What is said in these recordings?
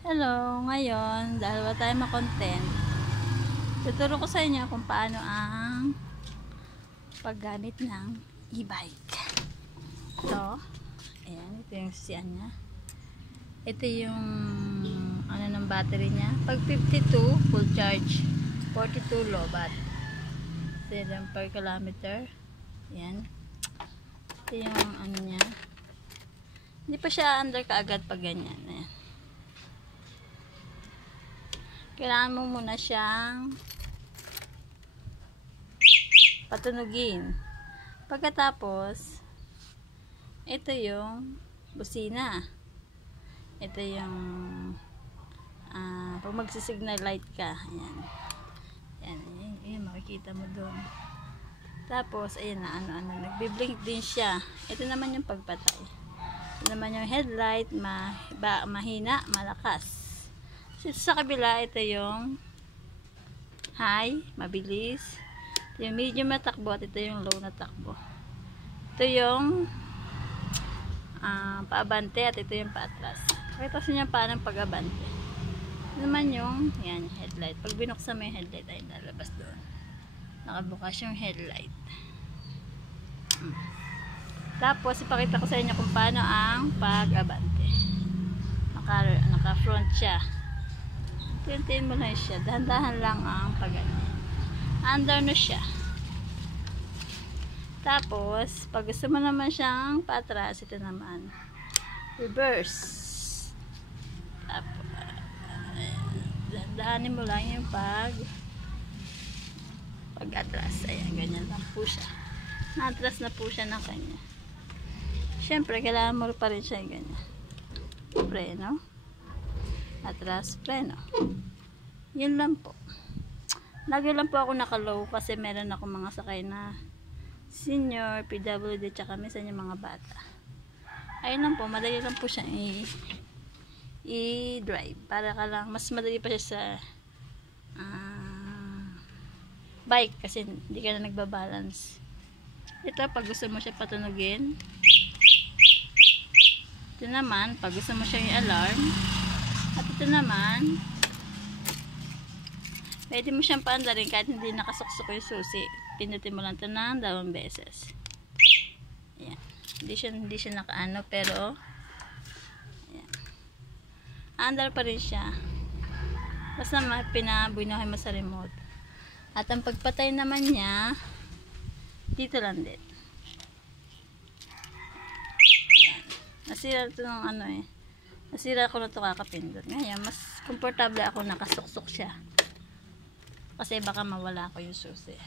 Hello, ngayon, dahil wala tayong makontent, tuturo ko sa inyo kung paano ang paggamit ng e-bike. Ito, ayan, ito yung sisian niya. Ito yung ano ng battery niya. Pag 52, full charge. 42, low bat. Ito yung per kilometer. Ayan. Ito yung ano niya. Hindi pa siya under kaagad pag ganyan. Ayan. Kailangan mo muna siyang patunugin. Pagkatapos, ito yung busina. Ito yung pag magsisignal light ka. Ayan. Ayan, makikita mo doon. Tapos, ayan na, nagbiblink din siya. Ito naman yung pagpatay. Ito naman yung headlight, mahina, malakas. Sa kabila, ito yung high, mabilis. Ito yung medium na takbo at ito yung low na takbo. Ito yung paabante at ito yung paatras. Pakita sa inyo paano pag-abante. Ito naman yung yan, headlight. Pag binuksan mo yung headlight ay lalabas doon. Nakabukas yung headlight. Tapos, ipakita ko sa inyo kung paano ang pag-abante. Naka-front siya. Tintin mo lang siya. Dahan-dahan lang ang pag-ganyan. Under na siya. Tapos, pag gusto mo naman siyang patras, ito naman. Reverse. Tapos, dahanin mo lang yung pag-atras. Ayan, ganyan lang po siya. Na-atras na po siya ng kanya. Siyempre, kailangan mo pa rin siya ganyan. Preno. Atras, preno. Yun lang po. Lagi lang po ako naka-low kasi meron ako mga sakay na senior, PWD, tsaka minsan yung mga bata. Ayun lang po, madali lang po siya i-drive. Para ka lang, mas madali pa siya sa bike kasi hindi ka na nagbabalance. Ito, pag gusto mo siya patunugin. Ito naman, pag gusto mo siya yung alarm. At ito naman, pwede mo siyang paandarin kahit hindi nakasuksok yung susi. Pinutin mo lang ito ng 2 beses. Ayan. Hindi siya nakaano, pero ayan. Andar pa rin siya. Basta pinabunuhin mo sa remote. At ang pagpatay naman niya, dito lang din. Ayan. Nasira ito ng ano eh. Nasira ko na ito kakapindot. Ngayon, mas komportable ako nakasuksok siya. Kasi baka mawala ko yung susi.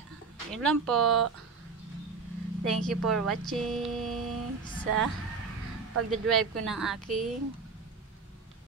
Yun lang po. Thank you for watching sa pagdadrive ko ng aking